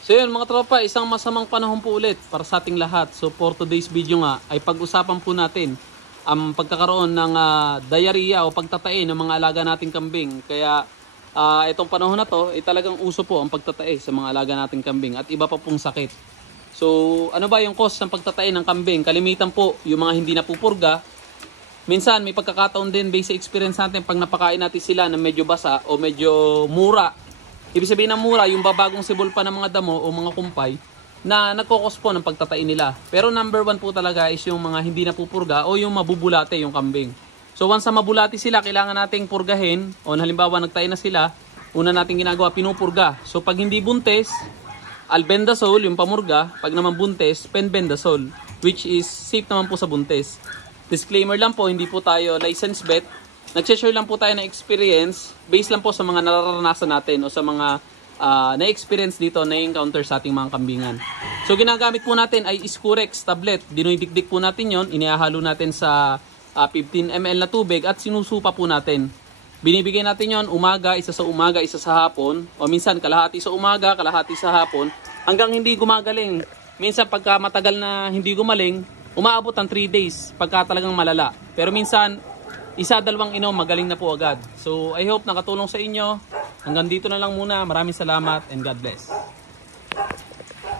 So yun mga tropa, isang masamang panahon po ulit para sa ating lahat. So for today's video nga ay pag-usapan po natin ang pagkakaroon ng diarrhea o pagtatae ng mga alaga nating kambing. Kaya itong panahon na to ay talagang uso po ang pagtatae sa mga alaga nating kambing at iba pa pong sakit. So ano ba yung cause ng pagtatae ng kambing? Kalimitan po yung mga hindi napupurga. Minsan may pagkakataon din based sa experience natin pag napakain natin sila na medyo basa o medyo mura. Ibig sabihin ng mura, yung babagong sibol pa ng mga damo o mga kumpay na nagkokos po ng pagtatain nila. Pero number one po talaga is yung mga hindi napupurga o yung mabubulate yung kambing. So once na mabulati sila, kailangan nating purgahin o halimbawa nagtae na sila, una nating ginagawa, pinupurga. So pag hindi buntes, albendazole yung pamurga, pag naman buntes, penbendazole, which is safe naman po sa buntes. Disclaimer lang po, hindi po tayo licensed vet. Nag-share lang po tayo ng experience based lang po sa mga nararanasan natin o sa mga na-experience dito, na-encounter sa ating mga kambingan. So ginagamit po natin ay Iscurex tablet. Dinidikdik po natin yon, inihahalo natin sa 15 ml na tubig at sinusupa po natin. Binibigay natin yon umaga, isa sa umaga, isa sa hapon. O minsan kalahati sa umaga, kalahati sa hapon. Hanggang hindi gumagaling. Minsan pagka matagal na hindi gumaling, umaabot ng 3 days pagka talagang malala. Pero minsan, isa, dalawang inom, magaling na po agad. So, I hope nakatulong sa inyo. Hanggang dito na lang muna. Maraming salamat and God bless.